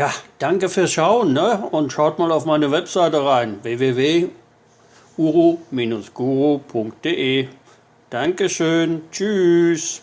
Ja, danke fürs Schauen, ne? Und schaut mal auf meine Webseite rein, www.uru-guru.de. Dankeschön, tschüss.